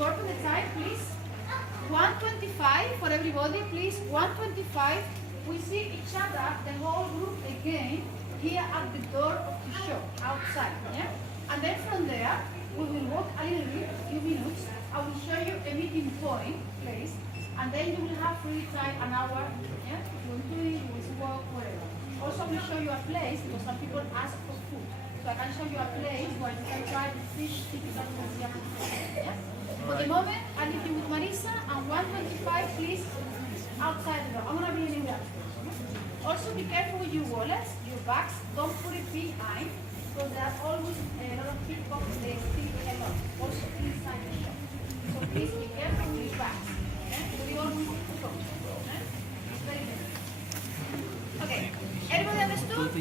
report on the time, please. 125 for everybody, please. 125. We see each other, the whole group again, here at the door of the shop, outside. Yeah? And then from there, we will walk a little bit, a few minutes. I will show you a meeting point, please. And then you will have free time, an hour. Yeah? If you want to eat, you will walk, whatever. Also, I will show you a place because some people ask for food. So I can show you a place where you can try the fish typical from here. Yeah? For the moment, I leave you with Marisa and 125, please, outside the door. I'm going to be in the upstairs. Also, be careful with your wallets, your bags. Don't put it behind because there are always a lot of people, they steal a lot. Also, inside the shop. So please be careful with your bags. We always put on. It's very good. Okay. Everybody understood?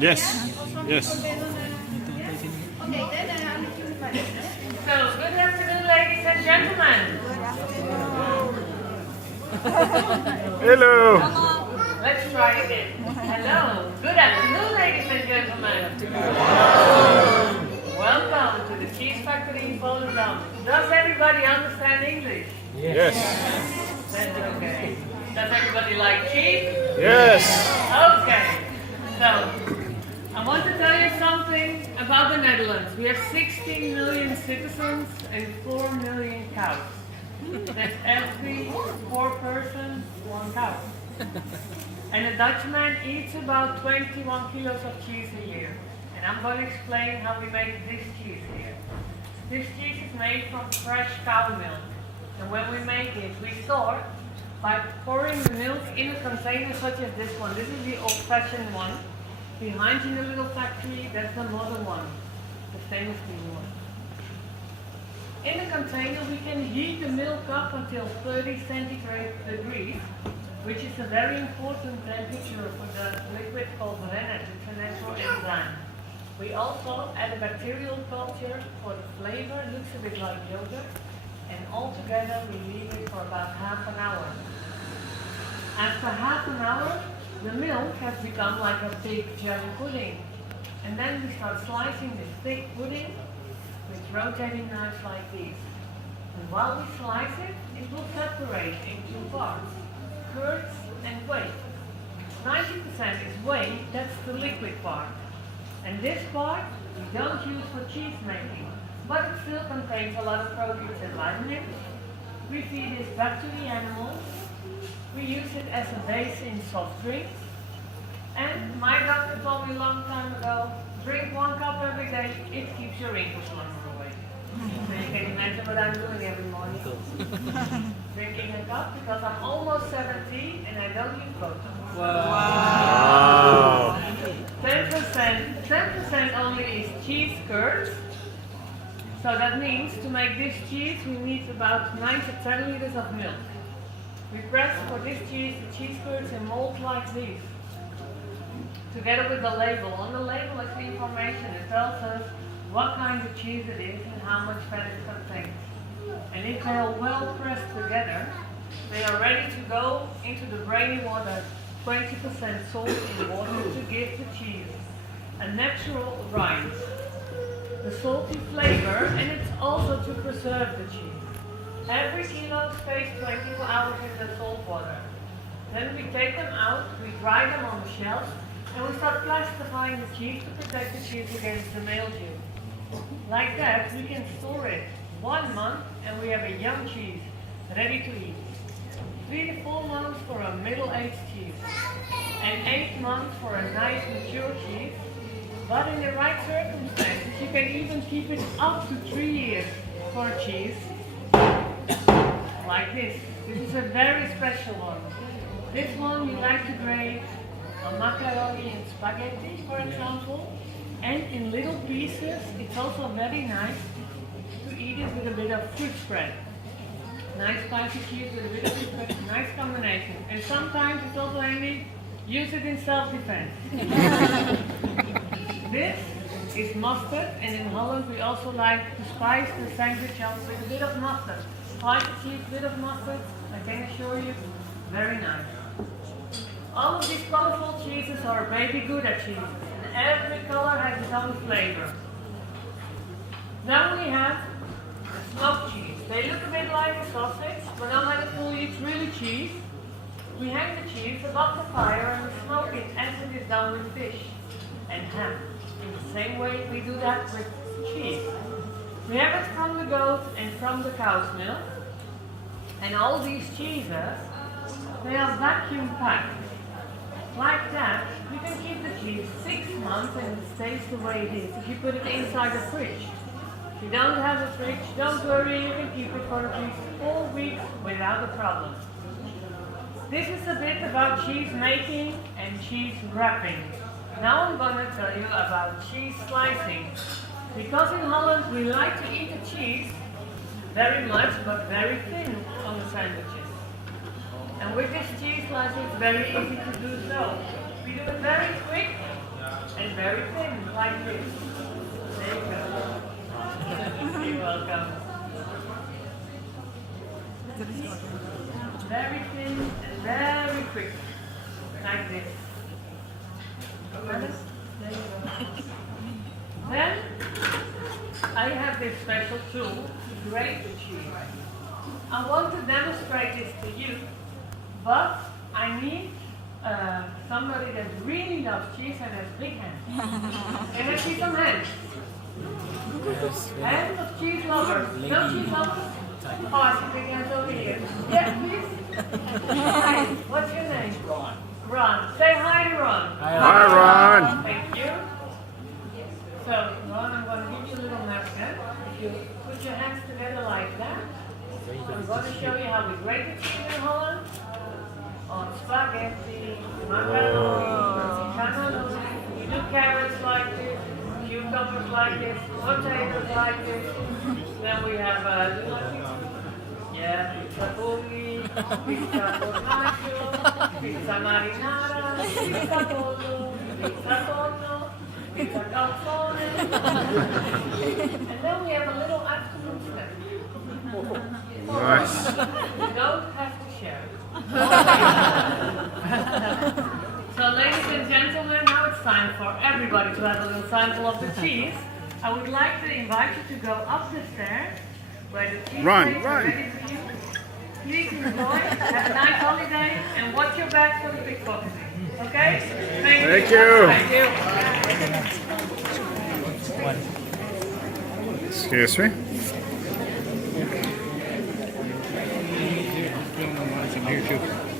Yes. Yes. Okay, then I'll leave you with Marisa. So, good afternoon, ladies and gentlemen. Hello. Let's try again. Hello. Good afternoon, ladies and gentlemen. Welcome to the Cheese Factory in Volendam. Does everybody understand English? Yes. That's okay. Does everybody like cheese? Yes. Okay. So, I want to tell you something about the Netherlands. We have 16 million citizens and 4 million cows. That's every 4 person, 1 cow. And a Dutchman eats about 21 kilos of cheese a year. And I'm going to explain how we make this cheese here. This cheese is made from fresh cow milk. And when we make it, we store by pouring the milk in a container such as this one. This is the old-fashioned one. Behind you in the little factory, that's the modern one, the stainless steel one. In the container, we can heat the milk up until 30 centigrade degrees, which is a very important temperature for the liquid called rennet. It's a natural enzyme. We also add a bacterial culture for the flavor. It looks a bit like yogurt. And altogether, we leave it for about half an hour. After half an hour, the milk has become like a big jelly pudding. And then we start slicing this thick pudding with rotating knives like these. And while we slice it, it will separate in 2 parts, curds and whey. 90% is whey, that's the liquid part. And this part we don't use for cheese making, but it still contains a lot of proteins and vitamins. We feed this back to the animals. We use it as a base in soft drinks. And my doctor told me a long time ago, drink 1 cup every day, it keeps your wrinkles longer away. So you can imagine what I'm doing every morning. Drinking a cup because I'm almost 70 and I don't use Botox. Wow. 10% only is cheese curds. So that means to make this cheese we need about 9 to 10 liters of milk. We press for this cheese the cheese curds in molds like these. Together with the label. On the label is the information. It tells us what kind of cheese it is and how much fat it contains. And if they are well pressed together, they are ready to go into the brainy water. 20% salt in water to give the cheese a natural rind, the salty flavor, and it's also to preserve the cheese. Every kilo stays 24 hours in the salt water. Then we take them out, we dry them on the shelves, and we start plastifying the cheese to protect the cheese against the mildew. Like that, we can store it 1 month and we have a young cheese ready to eat. 3 to 4 months for a middle-aged cheese. And 8 months for a nice mature cheese. But in the right circumstances, you can even keep it up to 3 years for a cheese. Like this. This is a very special one. This one we like to grate on macaroni and spaghetti, for example. And in little pieces, it's also very nice to eat it with a bit of fruit spread. Nice spicy cheese with a bit of fruit spread, nice combination. And sometimes it's also handy, use it in self-defense. This is mustard, and in Holland we also like to spice the sandwich up with a bit of mustard. Spicy cheese, bit of mustard, I can assure you, very nice. All of these colorful cheeses are baby Gouda cheeses, and every color has its own flavor. Then we have smoked cheese. They look a bit like a sausage, but no matter fool you, it's really cheese. We hang the cheese above the fire and we smoke it as it is done with fish and ham. In the same way we do that with cheese. We have it from the goat and from the cow's milk. And all these cheeses, they are vacuum packed. Like that, you can keep the cheese 6 months and it stays the way it is if you put it inside the fridge. If you don't have a fridge, don't worry, you can keep it for at least 4 weeks without a problem. This is a bit about cheese making and cheese wrapping. Now I'm going to tell you about cheese slicing. Because in Holland we like to eat the cheese very much but very thin on the sandwiches. And with this cheese slicer it's very easy to do so. We do it very quick and very thin, like this. There you go. You're welcome. Very thin and very quick, like this. There you go. Then I have this special tool to grate the cheese. I want to demonstrate this to you, but I need somebody that really loves cheese and has big hands. Can I see some hands? Hands of cheese lovers. No cheese lovers? Oh, I see big hands over here. Yeah, please. Hi, what's your name? Ron. Ron. Say hi to Ron. Hi, Ron. Thank you. So, Ron, I'm going to give you a little napkin. If you put your hands together like that, I'm going to show you how we grate the cheese in Holland. On spaghetti, macaroni, cannelloni. You do carrots like this, cucumbers like this, potatoes like this. Then we have, pizza pugli, pizza formaggio, pizza marinara, pizza pollo, pizza tonno, pizza calzone. And then we have a little afternoon snack. Nice. You don't have to share it. So ladies and gentlemen, now it's time for everybody to have a little sample of the cheese. I would like to invite you to go up the stairs where the cheese plates are ready for you. Please enjoy, have a nice holiday, and watch your back for the pickpocketing. Okay? Thank you. Thank you. Excuse me.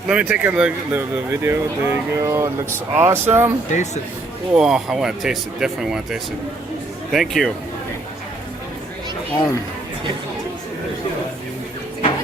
Let me take a look at the video. There you go. It looks awesome. Taste it. Oh, I want to taste it. Definitely want to taste it. Thank you.